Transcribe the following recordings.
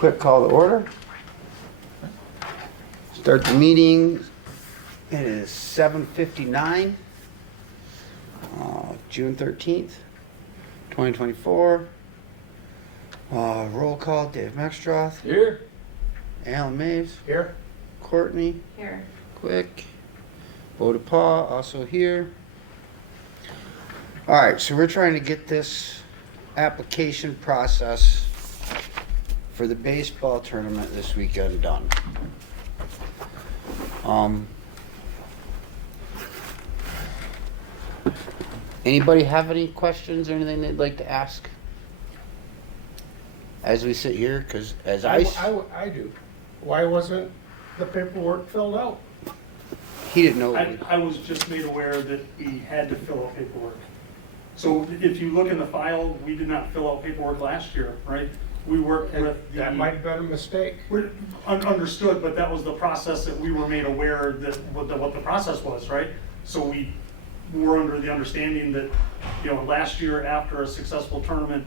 Quick call to order. Start the meeting. It is 7:59, June 13th, 2024. Roll call, Dave Mextroth, Here. Alan Maves, Here. Courtney, Here. Quick, Bo DePaul, also here. All right, so we're trying to get this application process for the baseball tournament this weekend done. Anybody have any questions or anything they'd like to ask as we sit here? Because as I do. Why wasn't the paperwork filled out? he didn't know. I was just made aware that we had to fill out paperwork. So if you look in the file, we did not fill out paperwork last year, right? We worked with That might have been a mistake. Understood, but that was the process that we were made aware that what the process was, right? So we were under the understanding that, last year after a successful tournament,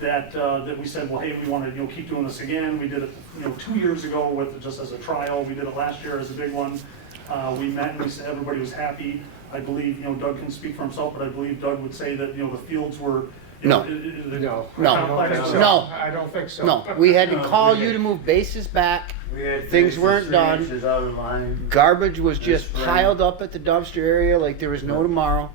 that we said, well, hey, we want to keep doing this again. We did it 2 years ago with just as a trial. We did it last year as a big one. We met and we said everybody was happy. I believe Doug can speak for himself, but I believe Doug would say that the fields were No. No. complex. No. I don't think so. No, we had to call you to move bases back. Things weren't done. Inches out of line. Garbage was This just spring. piled up at the dumpster area like there was no tomorrow.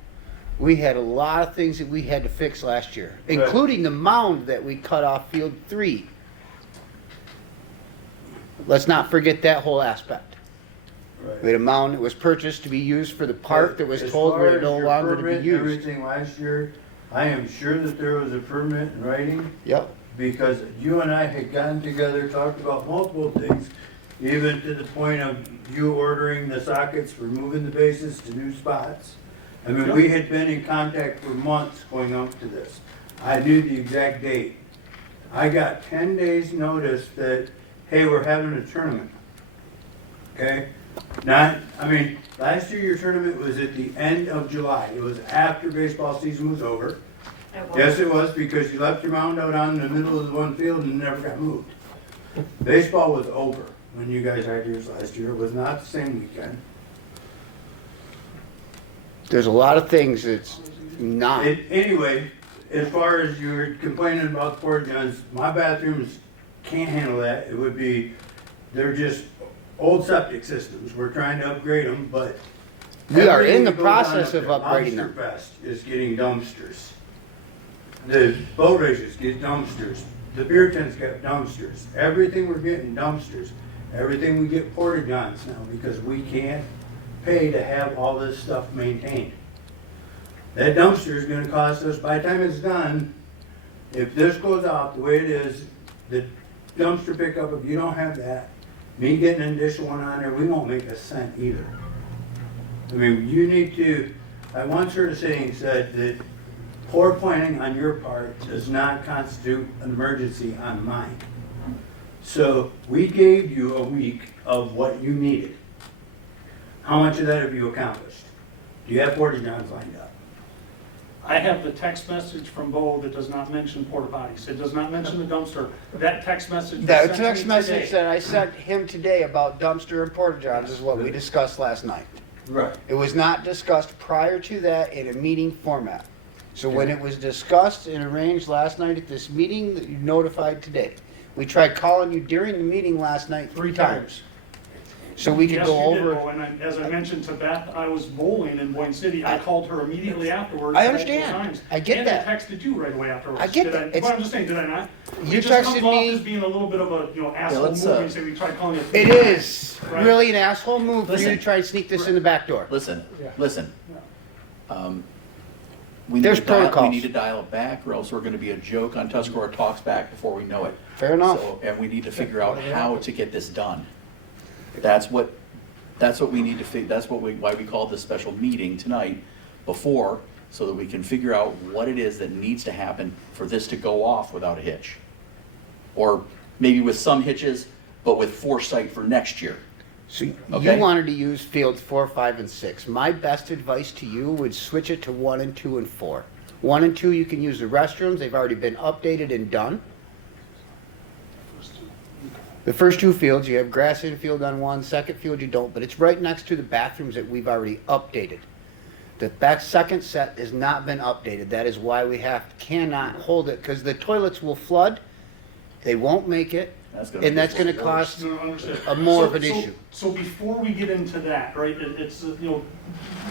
We had a lot of things that we had to fix last year, including the mound that we cut off field 3. Let's not forget that whole aspect. We had a mound that was purchased to be used for the park that was As told far we're as no your longer to permit be and used. Everything last year, I am sure that there was a permit in writing, Yep. because you and I had gotten together, talked about multiple things, even to the point of you ordering the sockets for moving the bases to new spots. I mean, we had been in contact for months going up to this. I knew the exact date. I got 10 days notice that, hey, we're having a tournament. Okay? Last year your tournament was at the end of July. It was after baseball season was over. Yes, it was, because you left your mound out on the middle of the one field and it never got moved. Baseball was over when you guys had yours last year. It was not the same weekend. There's a lot of things that's not. Anyway, as far as you were complaining about the porta johns, my bathrooms can't handle that. It would be, they're just old septic systems. We're trying to upgrade them, but We are in everything the that goes on process up of there, upgrading them. Lobster Fest is getting dumpsters. The boat races get dumpsters. The beer tents get dumpsters. Everything we're getting dumpsters. Everything we get porta johns now, because we can't pay to have all this stuff maintained. That dumpster is gonna cost us, by the time it's done, if this goes out the way it is, the dumpster pickup, if you don't have that, me getting an additional one on there, we won't make a cent either. I mean, you need to, I once heard a saying said that poor planning on your part does not constitute an emergency on mine. So we gave you a week of what you needed. How much of that have you accomplished? Do you have porta johns lined up? I have the text message from Bo that does not mention porta potties. It does not mention the dumpster. That text message was That sent to text me message today. that I sent him today about dumpster and porta johns is what we discussed last night. Right. It was not discussed prior to that in a meeting format. So when it was discussed and arranged last night at this meeting, you notified today. We tried calling you during the meeting last night 3 times. So we could Yes, go you did, over. Bo, and as I mentioned to Beth, I was bowling in Boyne City. I called her immediately afterwards. I multiple understand. times, I get that. And I texted you right away afterwards. I get Did that. Well, I'm just saying, did I not? You It just comes texted off me- as being a little bit of a asshole let's, move. And say we tried calling you. It is Right. really an asshole move for you to Listen. try and sneak this in the back door. Listen, Yeah. listen. There's We protocols. need to dial it back, or else we're gonna be a joke on Tuscarora Talks Back before we know it. Fair enough. So, and we need to figure out how to get this done. That's what we need to that's why we called this special meeting tonight before, so that we can figure out what it is that needs to happen for this to go off without a hitch. Or maybe with some hitches, but with foresight for next year. So you Okay. wanted to use fields 4, 5, and 6. My best advice to you would switch it to 1 and 2 and 4. 1 and 2, you can use the restrooms. They've already been updated and done. The first two fields, you have grass infield on one, second field you don't, but it's right next to the bathrooms that we've already updated. The back second set has not been updated. That is why we cannot hold it, because the toilets will flood, they won't make it, and that's gonna cost No, understood. more of So- an so- issue. So before we get into that, right, it's, you know,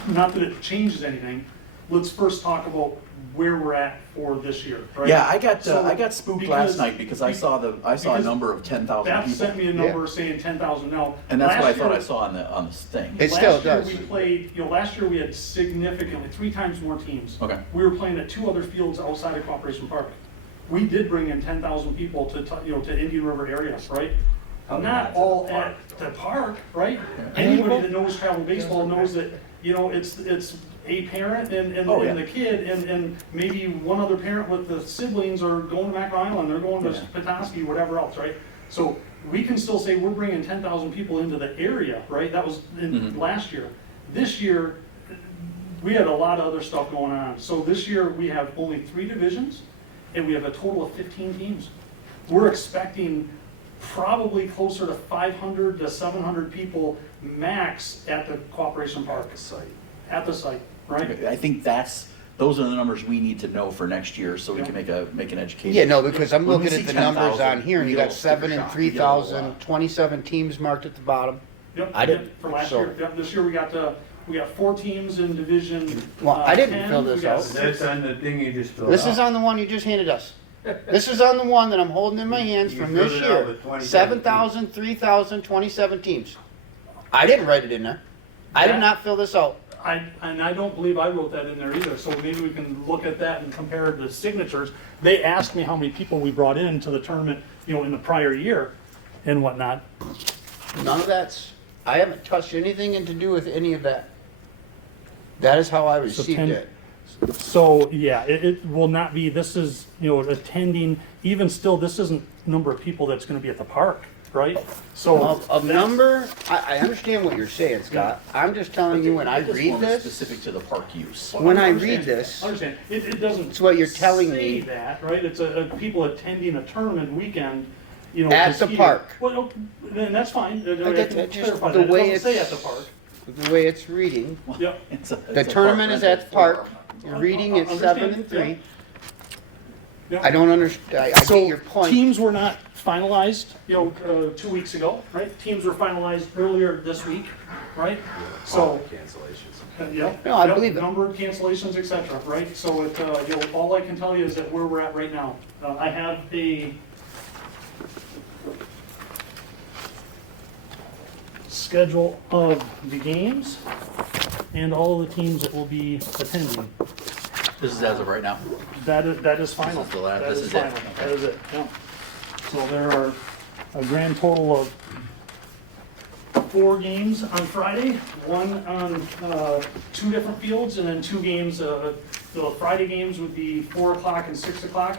not that it changes anything, let's first talk about where we're at for this year, right? Yeah, I got So, spooked because- last night because I saw a because number of 10,000 Beth sent people. me a number saying 10,000 now. And that's what I Last thought year- I saw on this thing. It still does. Last year we played, you know, last year we had significantly, 3 times more teams. Okay. We were playing at 2 other fields outside of Cooperation Park. We did bring in 10,000 people to Indian River area, right? Not all at the park, right? Anybody that knows travel baseball knows that, you know, it's a parent Oh, yeah. and the kid and maybe one other parent with the siblings are going to Mackinac Island, they're going to Yeah. Petoskey, whatever else, right? So we can still say we're bringing 10,000 people into the area, right? That was in last year. This year, we had a lot of other stuff going on. So this year, we have only 3 divisions, and we have a total of 15 teams. We're expecting probably closer to 500 to 700 people max at the Cooperation Park. At the site, right? I think those are the numbers we need to know for next year so we can make an education. Yeah, no, because I'm When we looking see at the numbers 10,000, on here, and you we got get a 7 and sticker shock. We get a little 3,000, 27 teams marked at the bottom. Yep, I didn't- yep, for last so- year. Yep, this year we got 4 teams in Division. Well, I didn't 10. fill We this got out. 6 That's on the thing you just filled This is out. on the one you just handed us. This is on the one that I'm holding in my hands You from this filled it out year. with 27 7,000, 3,000, 27 teams. I didn't write it in there. I did Yeah. not fill this out. And I don't believe I wrote that in there either, so maybe we can look at that and compare the signatures. They asked me how many people we brought in to the tournament, you know, in the prior year and whatnot. None of that's, I haven't touched anything to do with any of that. That is how I received 10 it. So, yeah, it will not be, this is, you know, attending, even still, this isn't number of people that's gonna be at the park, right? So. Of number, I understand what you're saying, Scott. I'm just telling you, when I This read one is this, specific to the park use. when I understand. read this, I understand, it doesn't. It's what you're telling say me. that, right, it's people attending a tournament weekend, you know. At to the see it. park. Well, then that's fine. I get can that, just clarify the that. It way doesn't say it's- at the park. the way it's reading, Yep. the tournament is at the park. You're reading at 7 and 3. Yep. I don't understand, I get So your point. teams were not finalized, you know, 2 weeks ago, right? Teams were finalized earlier this week, right? So. Yeah. No, I Yep, believe it. Number of cancellations, et cetera, right? So it, you know, all I can tell you is that where we're at right now. I have a schedule of the games and all of the teams that will be attending. This is as of right now. That is final. This is the last- That this is is it. final. That is it, yeah. So there are a grand total of 4 games on Friday, one on 2 different fields, and then 2 games. The Friday games would be 4 o'clock and 6 o'clock.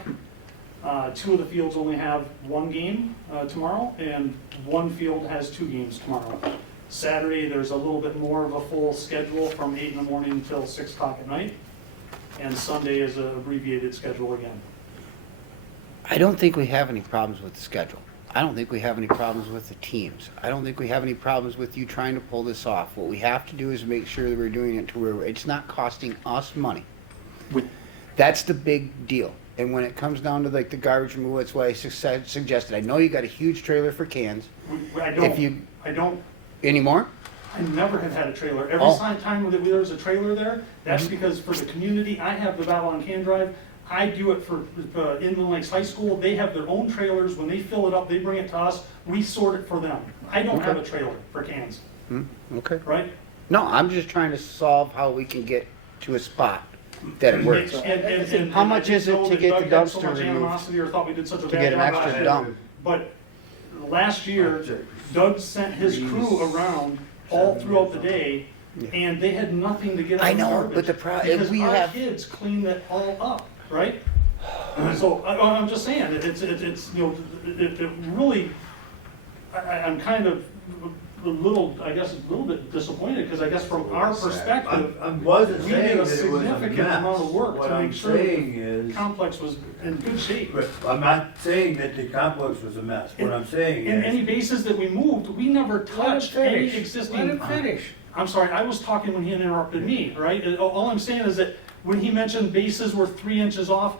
2 of the fields only have 1 game tomorrow, and 1 field has 2 games tomorrow. Saturday, there's a little bit more of a full schedule from 8 in the morning until 6 o'clock at night. And Sunday is an abbreviated schedule again. I don't think we have any problems with the schedule. I don't think we have any problems with the teams. I don't think we have any problems with you trying to pull this off. What we have to do is make sure that we're doing it to where it's not costing us money. With- That's the big deal. And when it comes down to like the garbage removal, that's why I suggested, I know you got a huge trailer for cans. I don't, Anymore? I never have had a trailer. Every Oh. time that there's a trailer there, that's Mm-hmm. because for the community, I have the Battle on Can Drive. I do it for Inland Lakes High School. They have their own trailers. When they fill it up, they bring it to us. We sort it for them. I don't have a trailer for cans, Okay. right? No, I'm just trying to solve how we can get to a spot that it works. And How much I is it know to that get Doug the had so dumpster much removed? animosity or thought we did such a To bad get an job on extra it. dump. But last year, Doug sent his crew around all throughout the day, and they had nothing to get out I of the know, garbage. but the if Because we our have, kids clean that all up, right? So I'm just saying, it's you know, it really, I'm kind of a little, I guess, a little bit disappointed, because I guess from our perspective, I wasn't we saying did a that it was a significant amount of mess. work What to I'm make sure that saying the is, complex was in good shape. but I'm not saying that the complex was a mess. What I'm saying And any is, bases that we moved, we never Let it touched any finish. existing. Let it finish. I'm sorry, I was talking when he interrupted me, right? All I'm saying is that when he mentioned bases were 3 inches off,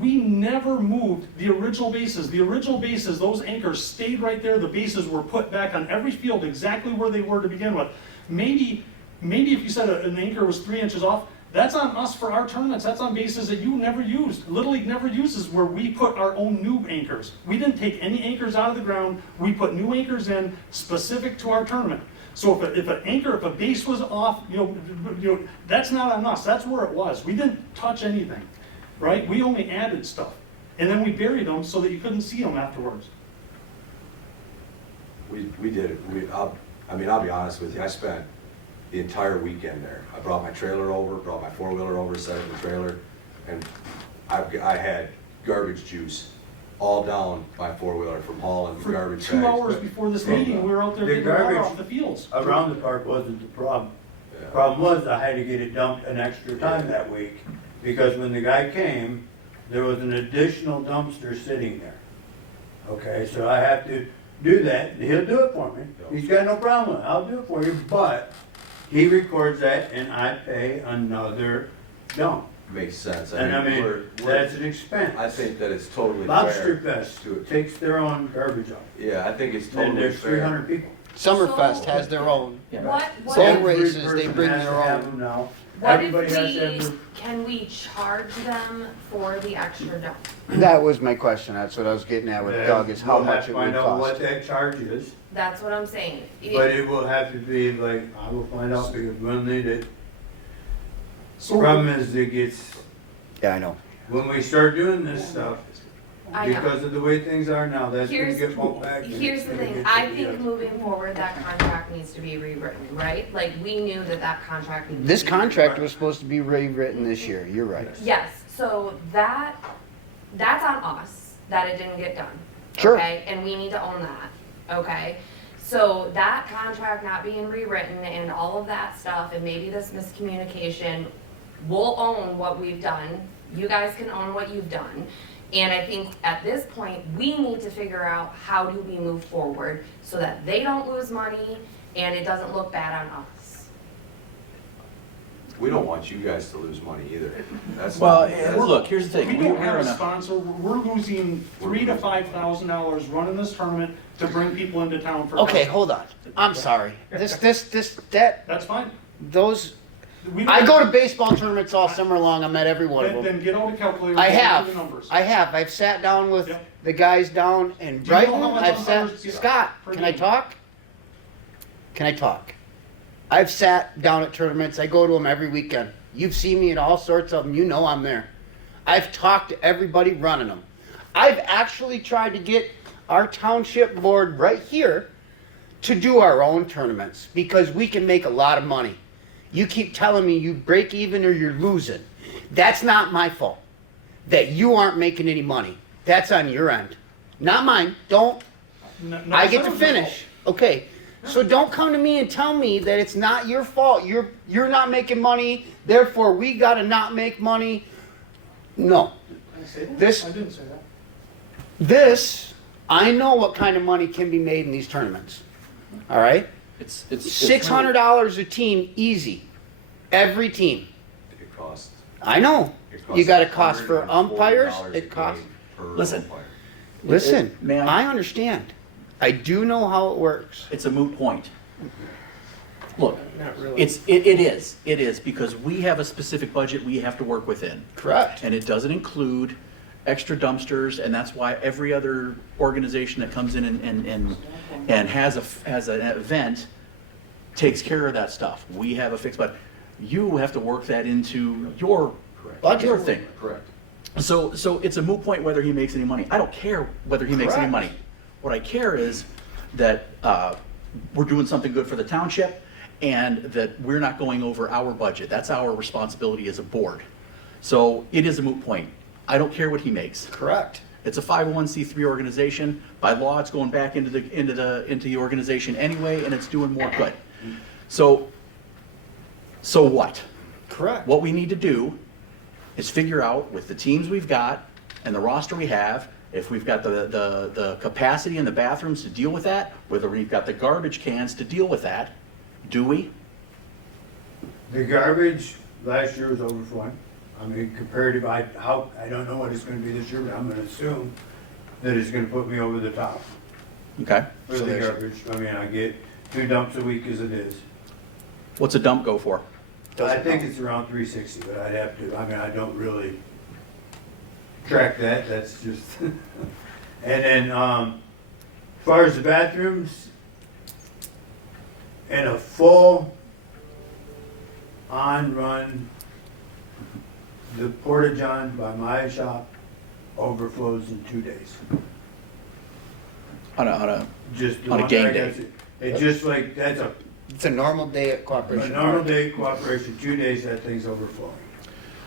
we never moved the original bases. The original bases, those anchors stayed right there. The bases were put back on every field exactly where they were to begin with. Maybe if you said an anchor was 3 inches off, that's on us for our tournaments. That's on bases that you never used. Little League never uses where we put our own new anchors. We didn't take any anchors out of the ground. We put new anchors in specific to our tournament. So if a base was off, that's not on us. That's where it was. We didn't touch anything, right? We only added stuff. And then we buried them so that you couldn't see them afterwards. We did it. I'll be honest with you, I spent the entire weekend there. I brought my trailer over, brought my four-wheeler over, set it in the trailer, and I had garbage juice all down my four-wheeler from hauling For garbage 2 bags. hours before this meeting, we were out there The getting water garbage off the fields. around the park wasn't the problem. Yeah. Problem was, I had to get it dumped an extra time that week, because when the guy came, there was an additional dumpster sitting there. Okay, so I have to do that, and he'll do it for me. He's got no problem with it, I'll do it for you, but he records that and I pay another dump. Makes sense. And I mean, that's an expense. I think that it's totally Lobster fair. Fest takes their own garbage out. Yeah, I think it's And totally there's fair. 300 people. Summerfest has their own. Yeah. What Boat if, races, Every they bring person has their to have own. them now. what Everybody if has to have we, their- can we charge them for the extra dump? That was my question. That's what I was getting at with Doug, is how We'll have much to it would find out what cost. that charge is, That's what I'm saying. but it will have to be like, I will find out because we'll need it. So Problem is, it gets, Yeah, I know. when we start doing this stuff, I know. because of the way things are now, that's gonna Here's- get bumped back. and Here's it's the gonna thing, get I taken think out. moving forward, that contract needs to be rewritten, right? Like, we knew that contract needed to be. This contract was supposed to be rewritten this year. You're right. Yes, so that's on us, that it didn't get done. Sure. Okay, and we need to own that, okay? So that contract not being rewritten and all of that stuff, and maybe this miscommunication, we'll own what we've done. You guys can own what you've done. And I think at this point, we need to figure out how do we move forward so that they don't lose money and it doesn't look bad on us. We don't want you guys to lose money either. That's Well, that's- look, here's the we thing. don't We're have a in a- sponsor. We're losing $3,000 to $5,000 running this tournament to bring people into town for. Okay, fun. hold on. I'm sorry. That, That's fine. those, We don't- I go to baseball tournaments all summer long. I'm at every one of them. Then get out a calculator. I and do have. the numbers. I've sat down with Yep. the guys down in Do you know Brighton. how much I've umpires sat, get Scott, per can I game? talk? Can I talk? I've sat down at tournaments. I go to them every weekend. You've seen me at all sorts of them. You know I'm there. I've talked to everybody running them. I've actually tried to get our township board right here to do our own tournaments because we can make a lot of money. You keep telling me you break even or you're losing. That's not my fault. That you aren't making any money. That's on your end. Not mine. Don't. No, I get it's to not your finish. Okay. So don't come to me and tell me that it's not your fault. You're not making money. Therefore, we got to not make money. No. fault. Did I say that? This- I didn't say that. This, I know what kind of money can be made in these tournaments. All right? It's $600 a team, easy. Every team. It costs. I know. It You got a costs cost for $140 umpires. a It costs. game per Listen. umpire. Listen, May I- I understand. I do know how it works. It's a moot point. Look, Not really. it is, because we have a specific budget we have to work within. Correct. And it doesn't include extra dumpsters, and that's why every other organization that comes in and has an event takes care of that stuff. We have a fixed budget. You have to work that into your Budget. thing. Correct. So it's a moot point whether he makes any money. I don't care whether he makes any Correct. money. What I care is that we're doing something good for the township and that we're not going over our budget. That's our responsibility as a board. So it is a moot point. I don't care what he makes. Correct. It's a 501c3 organization. By law, it's going back into the organization anyway, and it's doing more good. So what? Correct. What we need to do is figure out with the teams we've got and the roster we have, if we've got the capacity in the bathrooms to deal with that, whether we've got the garbage cans to deal with that. Do we? The garbage last year was overflowing. I mean, comparative, I don't know what it's gonna be this year, but I'm gonna assume that it's gonna put me over the top Okay. for So the there's- garbage. I mean, I get 2 dumps a week as it is. What's a dump go for? I think it's around 360, but I'd have to, I mean, I don't really track that, that's just. And then, as far as the bathrooms, in a full on-run, the Porta-John by my shop overflows in 2 days. On a Just the On a one game that I day. got to- It's just like, that's a It's a normal day at Cooperation normal Park. day cooperation, 2 days, that thing's overflowing.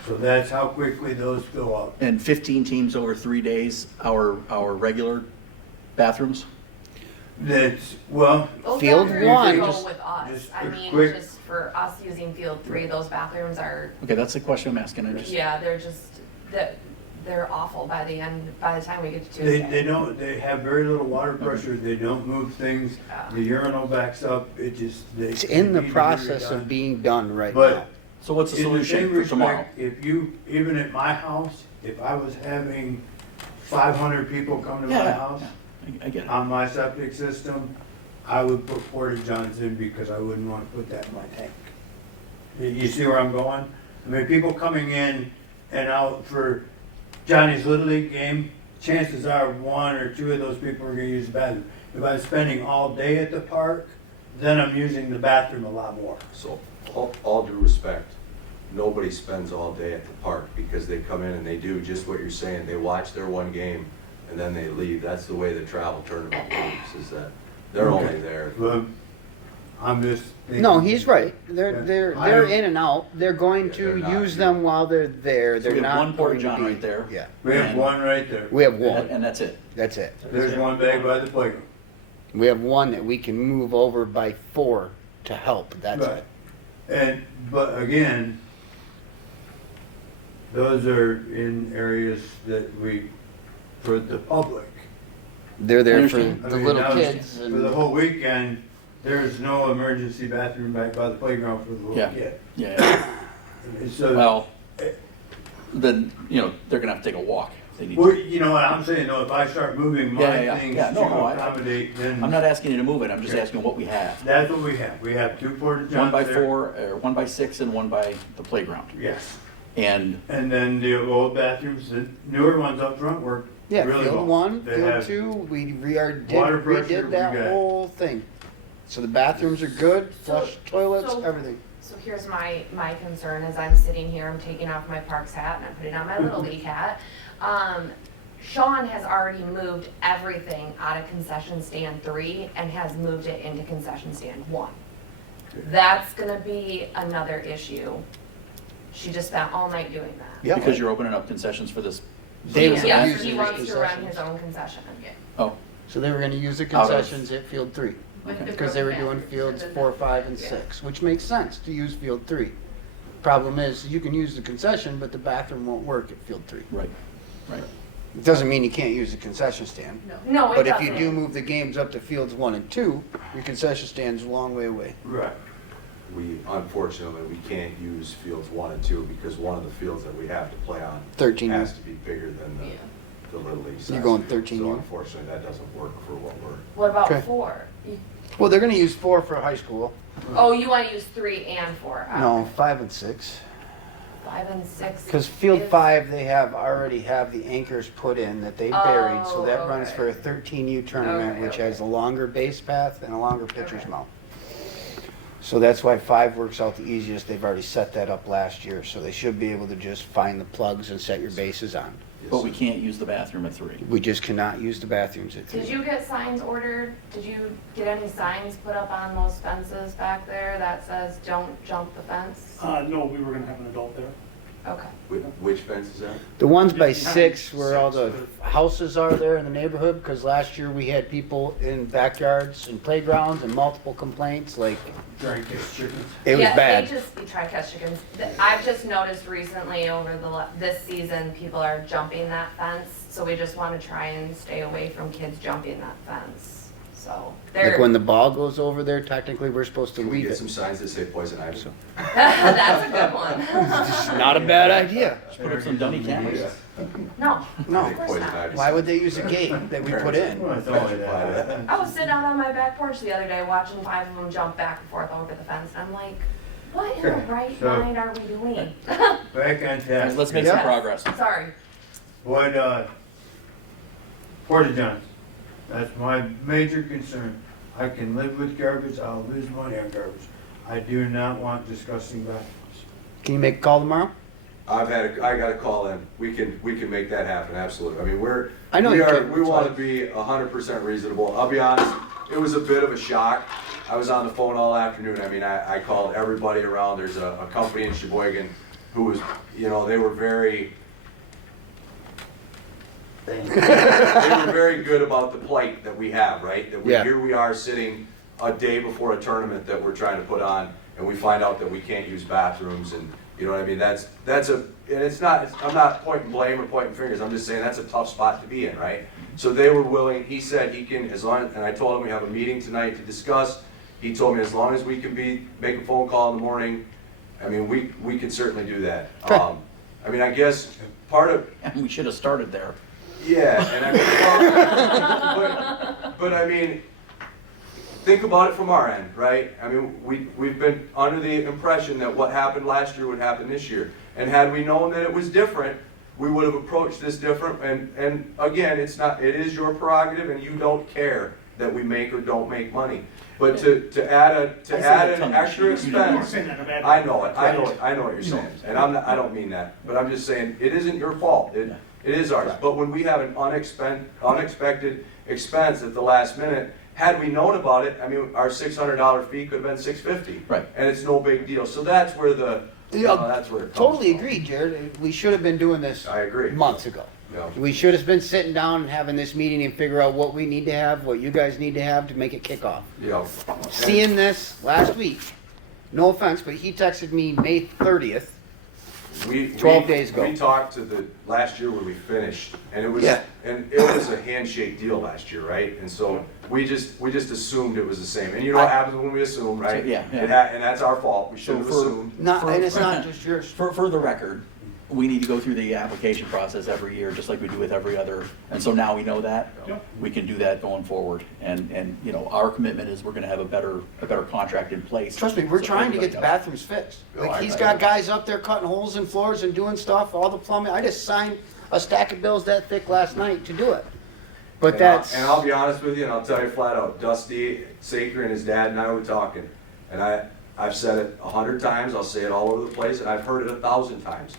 So that's how quickly those fill up. and 15 teams over 3 days, our regular bathrooms? That's, well, Those Field bathrooms one. go Just- with us. just I a mean, quick- just for us using field 3, those bathrooms are, Okay, that's the question I'm asking. I just, yeah, they're just, they're awful by the time we get to they Tuesday. don't, they have very little water pressure, they don't move things, Yeah. the urinal backs up, it just, they. It's in the they need to be process redone. of being done right But now. so what's the in the same solution for tomorrow? respect, if you, even at my house, if I was having 500 people come to my Yeah, house I get it. on my septic system, I would put Porta-Johns in because I wouldn't want to put that in my tank. You see where I'm going? I mean, people coming in and out for Johnny's Little League game, chances are 1 or 2 of those people are gonna use the bathroom. If I'm spending all day at the park, then I'm using the bathroom a lot more. So, all due respect, nobody spends all day at the park because they come in and they do just what you're saying. They watch their one game and then they leave. That's the way the travel tournament works, is that they're only Okay. there. But I'm just thinking. No, he's right. Yeah. They're I they're don't- in and out. They're going Yeah, to they're not use here. them while they're there. So They're we have not one Porta going to John be- right there. Yeah, We have And- one right there. we have And one. and that's it. That's it. There's one bag by the playground. We have one that we can move over by 4 to help. That's Right. it. And, but again, those are in areas that we, for the public. They're there for Understand. I the mean, little now, kids. For the And whole weekend, there's no emergency bathroom back by the playground for the little Yeah. kid. Yeah. And so, Well, then, they're gonna have to take a walk if they need well, to. you know what I'm saying, though, if I start moving Yeah, my things yeah. to No, no, I- accommodate, then. I'm not asking you to move it, I'm just Okay. asking what we have. That's what we have. We have 2 porta johns 1 by there. 4, or 1 by 6, and 1 by the playground. Yes. And, And then the old bathrooms, the newer ones up front work yeah, really field well. 1, They field have 2, we water pressure, redid we that got- whole thing. So the bathrooms are good, flush toilets, so- everything. So here's my concern as I'm sitting here, I'm taking off my Parks hat and I'm putting on my Little League hat. Sean has already moved everything out of concession stand 3 and has moved it into concession stand 1. That's gonna be another issue. She just spent all night doing that. Yeah. because you're opening up concessions for this. They for this were Yes, event? using he the wants to run concessions. his own concession. Oh, So they were gonna use the Out of- concessions at field 3. okay. Because they were doing fields 4, 5, and 6, which makes sense to use field 3. Problem is, you can use the concession, but the bathroom won't work at field 3. Right, right. It doesn't mean you can't use the concession stand. No, it But if doesn't. you do move the games up to fields 1 and 2, your concession stand's a long way away. Right. Unfortunately, we can't use fields 1 and 2 because one of the fields that we have to play on 13 has U. to be bigger than the Little League size. You're going field. 13 So U. unfortunately, that doesn't work for what we're. What about Okay. 4? Well, they're gonna use 4 for high school. Oh, you wanna use 3 and 4? No, 5 and 6. 5 and 6. Because field is- 5, they already have the anchors put in that they buried, so Oh, that runs okay. for a 13U tournament, Okay, which okay. has a longer base path and a longer pitcher's Okay. mound. So that's why 5 works out the easiest. They've already set that up last year, so they should be able to just find the plugs and set your bases on. But we can't use the bathroom at 3. We just cannot use the bathrooms at 3. Did you get signs ordered? Did you get any signs put up on those fences back there that says don't jump the fence? No, we were gonna have an adult there. Okay. Which fence is that? The ones by Behind 6 where all the 6, houses are there in the neighborhood, because last year we had people in backyards and playgrounds and multiple complaints, like, Trying to catch chickens. it was Yeah, bad. they just, you try to catch chickens. I've just noticed recently over this season, people are jumping that fence, so we just wanna try and stay away from kids jumping that fence, so. Like when the ball goes over there, technically, we're supposed to Can we leave get it. some signs that say poison ivy? That's a good one. Not a bad idea. Put up some dummy cameras. No, I No, think poison ivy. why would they use a gate that we put in? Well, it's only that. I was sitting out on my back porch the other day watching 5 of them jump back and forth over the fence, and I'm like, what in the right So- mind are we doing? Back on task. Let's make some Yeah. progress. Sorry. What, porta johns, that's my major concern. I can live with garbage, I'll lose money on garbage. I do not want disgusting bathrooms. Can you make a call tomorrow? I got a call in. We can make that happen, absolutely. I mean, I know you can. we want to be 100% reasonable. I'll be honest, it was a bit of a shock. I was on the phone all afternoon. I mean, I called everybody around. There's a company in Sheboygan who was, you know, they were very good about the plight that we have, right? That Yeah. here we are sitting a day before a tournament that we're trying to put on, and we find out that we can't use bathrooms, and you know what I mean? And it's not, I'm not pointing blame or pointing fingers, I'm just saying that's a tough spot to be in, right? So they were willing, he said he can, and I told him we have a meeting tonight to discuss. He told me as long as we can make a phone call in the morning, I mean, we could certainly do that. Okay. I mean, I guess part of, And we should have started there. yeah, and I mean, but I mean, think about it from our end, right? I mean, we've been under the impression that what happened last year would happen this year. And had we known that it was different, we would have approached this different. And again, it is your prerogative, and you don't care that we make or don't make money. But to add an extra You expense. I'm not saying that in a bad way. I know it, I know what you're saying, and I don't mean that, but I'm just saying, it isn't your fault, it is ours. But when we have an unexpected expense at the last minute, had we known about it, I mean, our $600 fee could have been $650. Right. And it's no big deal, so that's where that's where it comes Totally from. agree, Jared. We should have been doing this I agree. months ago. Yeah. We should have been sitting down and having this meeting and figure out what we need to have, what you guys need to have to make it kick off. Yeah. Seeing this last week, no offense, but he texted me May 30th. 12 days ago. We talked to the last year when we finished, and it was Yeah. a handshake deal last year, right? And so we just assumed it was the same. And you know what happens when we assume, right? Yeah, yeah. And that's our fault. We should have So assumed. And it's not just yours. For the record, we need to go through the application process every year, just like we do with every other, and so now we know that. Yep. We can do that going forward, and, you know, our commitment is we're gonna have a better contract in place. Trust me, we're so trying to get the everybody knows. bathrooms fixed. No, Like, I- he's I- got guys up there cutting holes in floors and doing stuff, all the plumbing. I just signed a stack of bills that thick last night to do it. But that's, And I'll be honest with you, and I'll tell you flat out, Dusty Saker and his dad and I were talking, and I've said it 100 times, I'll say it all over the place, and I've heard it 1,000 times.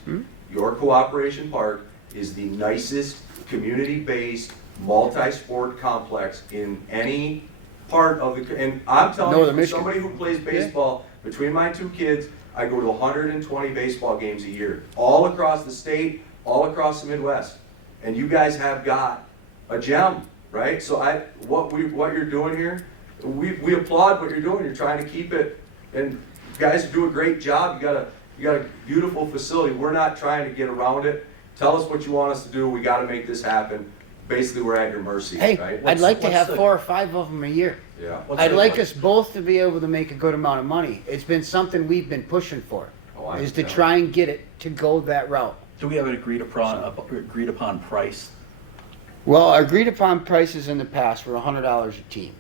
Your Cooperation Park is the nicest, community-based, multi-sport complex in any part of the, and I'm telling you, Northern from Michigan. somebody who plays baseball, between my two kids, I go to 120 baseball games a year, all across the state, all across the Midwest. And you guys have got a gem, right? So what you're doing here, we applaud what you're doing. You're trying to keep it, and you guys do a great job. You got a beautiful facility. We're not trying to get around it. Tell us what you want us to do. We got to make this happen. Basically, we're at your mercy, hey, right? I'd like to what's have the- 4 or 5 of them a year. Yeah. What's I'd the- like us both to be able to make a good amount of money. It's been something we've been pushing for, Oh, I is to know. try and get it to go that route. Do we have an agreed upon price? Well, our agreed upon prices in the past were $100 a team.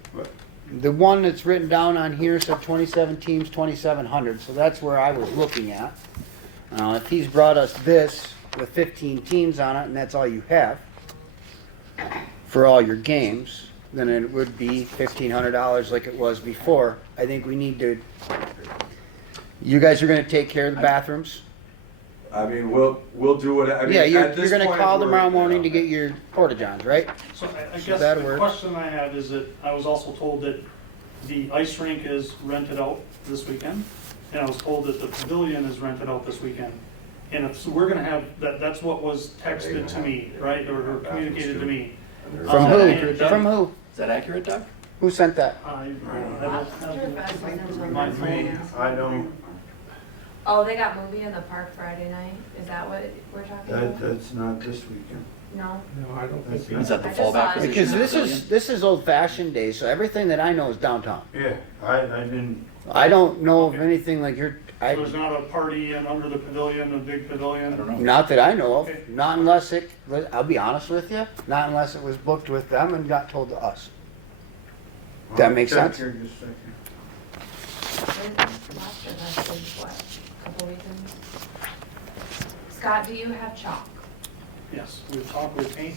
The one that's written down on here said 27 teams, 2,700, so that's where I was looking at. If he's brought us this with 15 teams on it, and that's all you have for all your games, then it would be $1,500 like it was before. I think we need to, you guys are gonna take care of the bathrooms? I mean, we'll do it. I mean, Yeah, you're at this gonna point, call we're- tomorrow morning to get your porta-johns, right? So I So guess that'll the work. question I have is that I was also told that the ice rink is rented out this weekend, and I was told that the pavilion is rented out this weekend. And if, so we're gonna have, that's what was texted to me, right, or communicated to me. And there's- From Okay. who? From who? Is that accurate, Doug? Who sent that? I don't Oktoberfest have wasn't until my Friday. phone. I don't, Oh, they got movie in the park Friday night? Is that what we're talking about? that's not this weekend. No? No, I don't think. Is that the I just saw fallback it. position? Because of the this pavilion? this is old fashioned days, so everything that I know is downtown. Yeah, I didn't, I don't know of anything like you're, So there's not a party in under the pavilion, a big pavilion? I don't know. not that I know of, Okay. not unless it, I'll be honest with you, not unless it was booked with them and got told to us. That makes Check sense? here just a second. Oktoberfest is what, a couple weekends? Scott, do you have chalk? Yes, we talk with paint.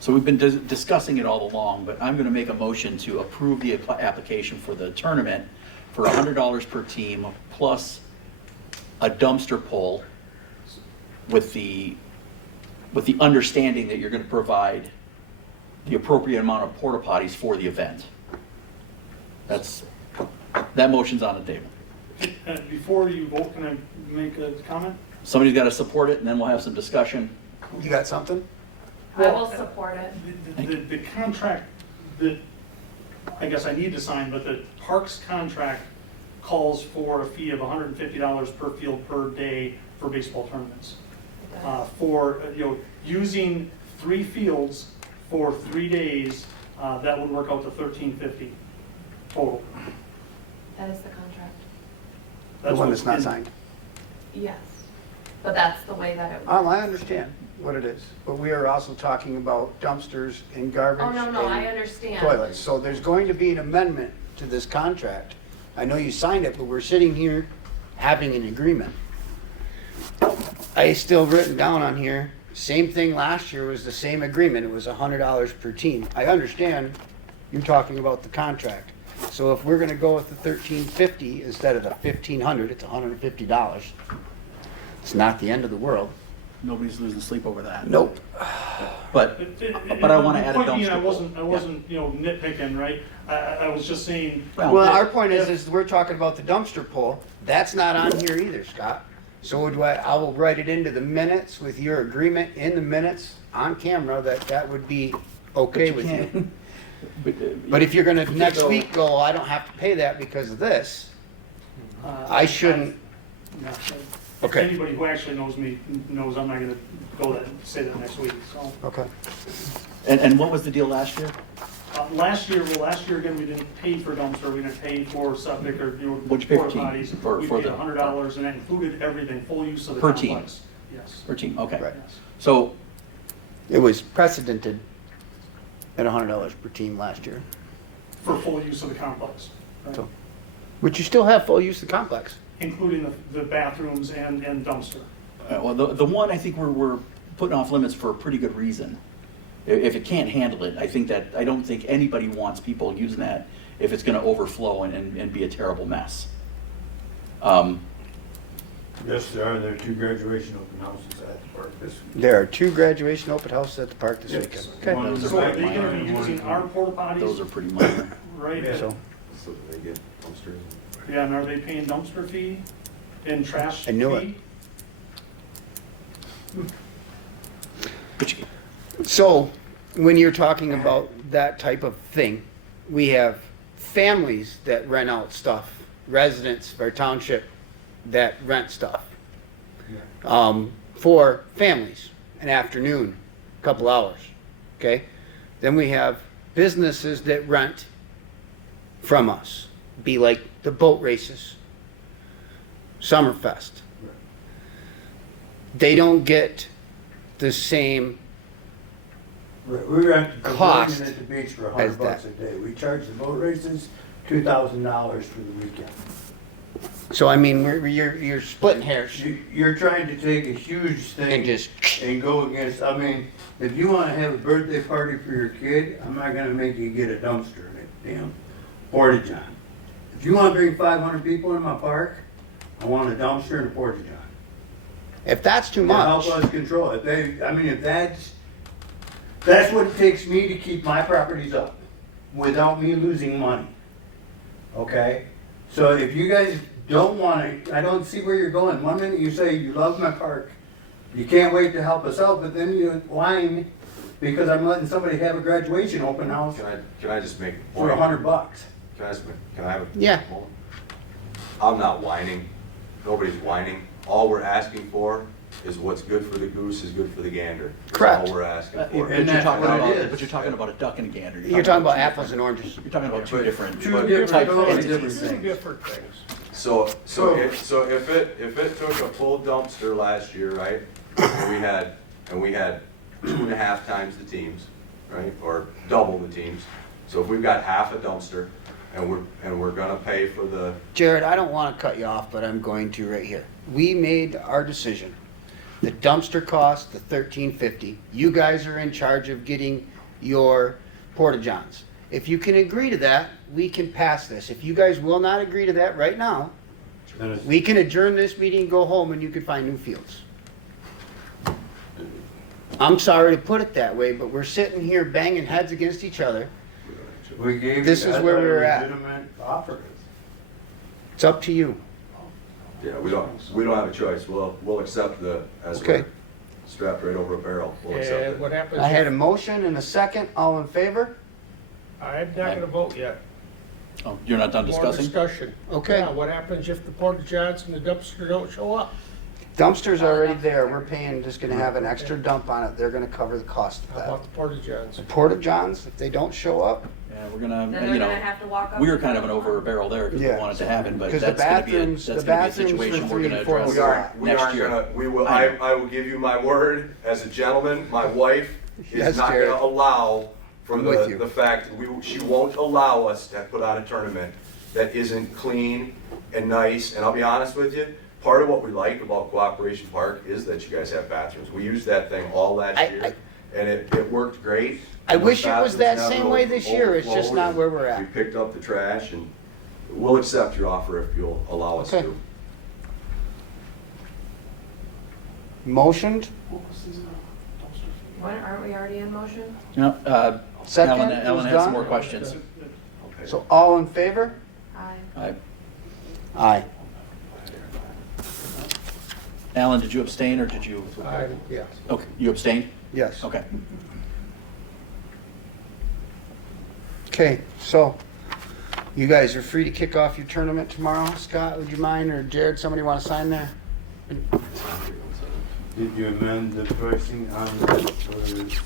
So we've been discussing it all along, but I'm gonna make a motion to approve the application for the tournament for $100 per team plus a dumpster pull with the understanding that you're gonna provide the appropriate amount of porta potties for the event. That motion's on the table. Before you vote, can I make a comment? Somebody's gotta support it, and then we'll have some discussion. You got something? I will support it. The contract that, I guess I need to sign, but the Parks contract calls for a fee of $150 per field per day for baseball tournaments. For, using 3 fields for 3 days, that would work out to $13.50 total. That is the contract. The one what's that's not in- signed. Yes. But that's the way that it. I understand what it is, but we are also talking about dumpsters and garbage. Oh, no, I and understand. Toilets, so there's going to be an amendment to this contract. I know you signed it, but we're sitting here having an agreement. I still written down on here, same thing last year was the same agreement, it was $100 per team. I understand you're talking about the contract. So if we're gonna go with the $13.50 instead of the $1,500, it's $150. It's not the end of the world. Nobody's losing sleep over that. Nope. But I wanna add a The point being, dumpster pull. I wasn't, nitpicking, right? I was just saying, Well, our point is we're talking about the dumpster pull. That's not on here either, Scott. So I will write it into the minutes with your agreement in the minutes on camera that would be okay with you. But if you're gonna next week go, I don't have to pay that because of this, I shouldn't. Okay. Anybody who actually knows me knows I'm not gonna go that, say that next week, so. Okay. And what was the deal last year? Last year again, we didn't pay for dumpster, we didn't pay for septic or, What'd you pay for porta team? potties. We For paid the- $100 and that included everything, full use of the Per complex. Yes, Per team, okay. Right. yes. So, It was precedented at $100 per team last year. For full use of the complex, right? So, but you still have full use of the complex. Including the bathrooms and dumpster. well, the one I think we're putting off limits for a pretty good reason. If it can't handle it, I don't think anybody wants people using that if it's gonna overflow and be a terrible mess. Yes, there are 2 graduation open houses at the park this week. There are 2 graduation open houses at the park this Yes. weekend. Okay. One is So are back they gonna be minor, using one- our porta potties? Those are pretty minor. Right? Yeah. So, So they get dumpsters. Yeah, and are they paying dumpster fee and trash fee? I knew it. But you- So, when you're talking about that type of thing, we have families that rent out stuff, residents of our township that rent stuff. For families, an afternoon, couple hours, okay? Then we have businesses that rent from us, be like the boat races, Summerfest. They don't get the same Right, we rent the Cost pavilion at the beach for as $100 a day. We charge the boat races $2,000 for the weekend. So I mean, you're splitting hairs You're trying to take a huge thing and just and go against, I mean, if you wanna have a birthday party for your kid, I'm not gonna make you get a dumpster in a damn porta john. If you wanna bring 500 people in my park, I want a dumpster and a porta john. if that's too To much. help us control it. If that's what it takes me to keep my properties up without me losing money. Okay? So if you guys don't want it, I don't see where you're going. One minute you say you love my park, you can't wait to help us out, but then you whine because I'm letting somebody have a graduation open house Can I just make a for point? $100. Can I have a? Yeah. moment? I'm not whining. Nobody's whining. All we're asking for is what's good for the goose is good for the gander. That's Correct. all we're asking But for. And you're that's talking what it about, is. but you're talking about a duck and a gander. You're talking about two apples different- and oranges. You're talking about two different. Two type different, totally entities. different Two things. different things. So So- if it took a full dumpster last year, right? And we had 2.5 times the teams, right? Or double the teams. So if we've got half a dumpster and we're gonna pay for the, Jared, I don't want to cut you off, but I'm going to right here. We made our decision. The dumpster cost the $13.50. You guys are in charge of getting your porta johns. If you can agree to that, we can pass this. If you guys will not agree to that right now, Then it's- we can adjourn this meeting, go home, and you can find new fields. I'm sorry to put it that way, but we're sitting here banging heads against each other. We gave This you is guys where a we're at. legitimate offer. It's up to you. yeah, we don't have a choice. We'll accept as Okay. we're strapped right over a barrel. We'll accept And it. what happens? I had a if- motion and a second. All in favor? I'm not gonna vote yet. Oh, you're not done More discussing? discussion. Okay. Yeah, what happens if the porta johns and the dumpster don't show up? Dumpster's already there. We're paying, just gonna have an extra dump on it. They're gonna cover the cost of How that. about the porta johns? The porta johns, if they don't show up, Yeah, we're gonna, Then they're you gonna know, have to walk up. we were to kind of the- an over a barrel there because we Yeah. wanted to happen, but because the that's gonna be, bathrooms, that's the gonna be a bathrooms situation for we're gonna 3 and 4 address We next aren't year. gonna, we will, I know. I will give you my word as a gentleman, my wife Yes, is not Jared. gonna allow for I'm with you. the fact, she won't allow us to put on a tournament that isn't clean and nice, and I'll be honest with you, part of what we like about Cooperation Park is that you guys have bathrooms. We used that thing all last year, and it worked great. I Those wish it was that bathrooms same never way this year. It's just overflowed, not and where we're at. We picked up the trash, and we'll accept your offer if you'll allow us Okay. to. Motioned, What, aren't we already in motion? No, second, Ellen it Ellen was has some done. more questions. Okay. So all in favor? Aye. Aye. Alan, did you abstain or did you? Yeah. Okay, you abstained? Yes. Okay. Okay, so you guys are free to kick off your tournament tomorrow. Scott, would you mind, or Jared, somebody want to sign there? Did you amend the pricing on this?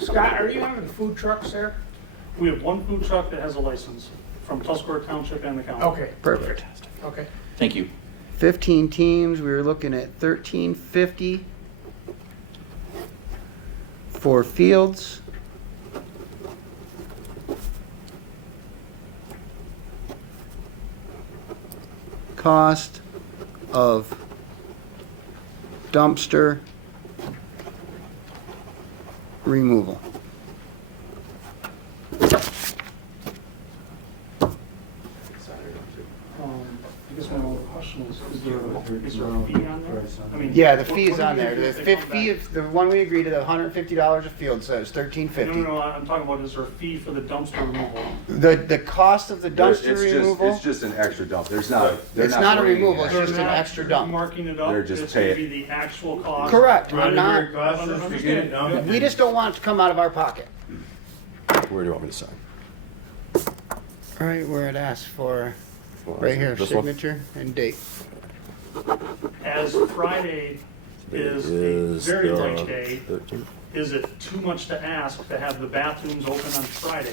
Scott, are you having food trucks there? We have one food truck that has a license from Tuscarora Township and the county. Okay, Perfect. okay. Thank you. 15 teams, we were looking at $13.50 for fields. Cost of dumpster removal. I guess my only question is there a fee on there? I mean, Yeah, the what- fee is what do on we there. do The if they fifth come fee, back? the one we agreed to, the $150 a field, so it's No, $13.50. no, I'm talking about, is there a fee for the dumpster removal? The cost of the dumpster removal, It's just an extra dump. There's not. they're It's not a bringing removal, it. it's just They're an not extra dump. Marking it up, They're just it's gonna pay it. be the actual cost. Correct, I'm Whatever not, it costs us to get it done. we just don't want it to come out of our pocket. Where do you want me to sign? All right, where it asks for, right here, This one? signature and date. As Friday is a very light day, is it too much to ask to have the bathrooms open on Friday?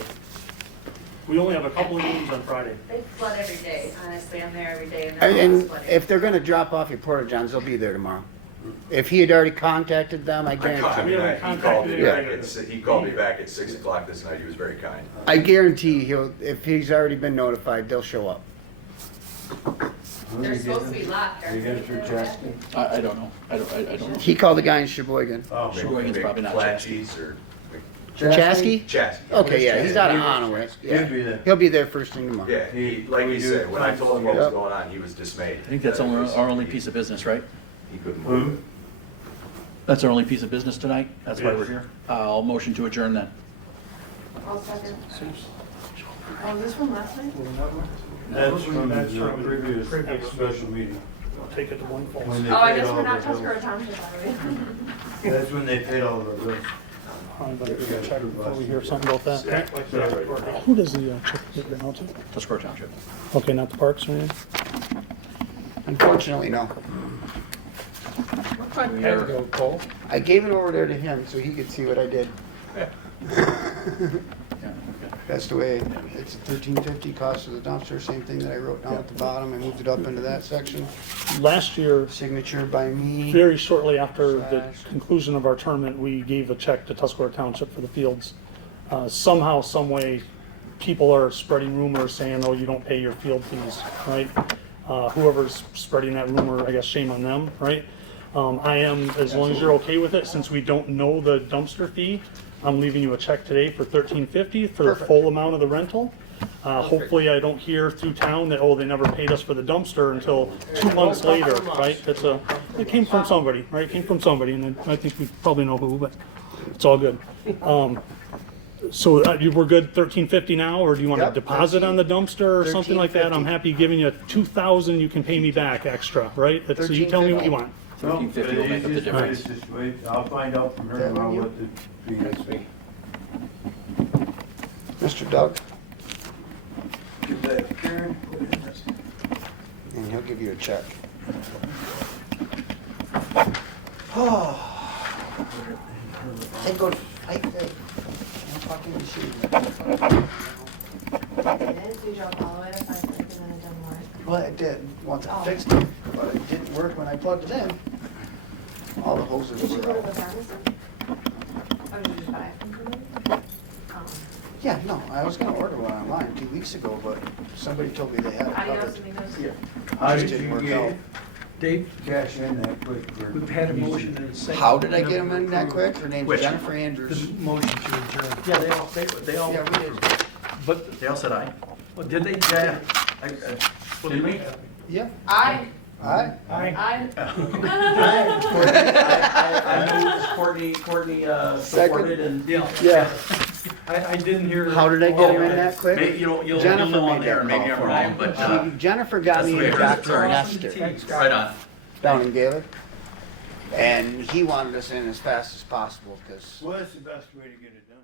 We only have a couple of games on Friday. They flood every day, honestly, I'm there every day and they're always And flooding. if they're gonna drop off your porta johns, they'll be there tomorrow. If he had already contacted them, I I guarantee, mean, We haven't he called contacted me back anybody. he called me back at 6 o'clock this night. He was very kind. I guarantee he'll, if he's already been notified, they'll show up. They're supposed to be locked, You aren't get it they? through Chaston? I don't know. I don't know. He called the guy in Sheboygan. Oh, Sheboygan's probably not Flat Chasky. cheese or Chasky? Chasky. Okay, yeah, he's out of Onaway. He'll Yeah. be there. He'll be there first thing tomorrow. Yeah, like he said, when I told him what was going on, he was dismayed. I think that's our only piece of business, right? He couldn't believe it. That's our only piece of business tonight? That's why we're here? I'll motion to adjourn then. I'll second. Oh, is this from last night? That's from That's the from previous previous special meeting. I'll take it to one falls. When they Oh, I paid guess all we're the not bills. Tuscarora Township, are we? That's when they paid all the bills. I'm gonna go check before we hear something about that. Right. Who does the check get written out to? Tuscarora Township. Okay, not the parks or anything? Unfortunately, no. Had to go, Cole. I gave it over there to him so he could see what I did. Yeah, okay. That's the way, it's $13.50 cost of the dumpster, same thing that I wrote down at the bottom. I moved it up into that section. Last year, Signature by me. very shortly after the Slash. conclusion of our tournament, we gave a check to Tuscarora Township for the fields. Somehow, some way, people are spreading rumors saying, oh, you don't pay your field fees, right? Whoever's spreading that rumor, I guess shame on them, right? I am, as long as you're okay with it, since we don't know the dumpster fee, I'm leaving you a check today for $13.50 for the Perfect. full amount of the rental. Hopefully I don't hear through town that, oh, they never paid us for the dumpster until 2 months later, right? It came from somebody, right? It came from somebody, and I think we probably know who, but it's all good. So we're good, $13.50 now, or do you want to Yep, deposit on the dumpster or something like that? I'm $13.50. happy giving you $2,000, you can pay me back extra, right? So you tell me what you want. No, $13.50 will the make up the easiest way difference. is just wait. I'll find out from her That tomorrow one, what the fee is. Mr. Doug, Give that Karen. and he'll give you a check. Hey, go, hey, I'm talking to you. Did you drop all the way to 550 and then it didn't work? Well, it did, once I fixed it, but it didn't work when I plugged it in. All the hoses Did you were go to out. the pharmacy? Or did you just buy it from somebody? Oh. Yeah, no, I was gonna order one online 2 weeks ago, but somebody told me they had it Adios, covered. amigos. How Just did didn't you work get out. Dave, cash in that quick? for- we've had a motion and a second. How did I get them in that quick? Her name's Which? Jennifer The Andrews. motion to adjourn. Yeah, they all, Yeah, we did. but, They all said aye. well, did they? Yeah. Did we? Yeah. Aye. Aye. Aye. I know Courtney supported and. Yeah. I didn't hear. How did I get them in that quick? Maybe you'll Jennifer know on made there, that maybe call I'm for wrong, me. but, Jennifer got that's the me way a it is. Dr. Sorry. Nestor right on. down in Gaelic. And he wanted us in as fast as possible, because Well, that's the best way to get it done.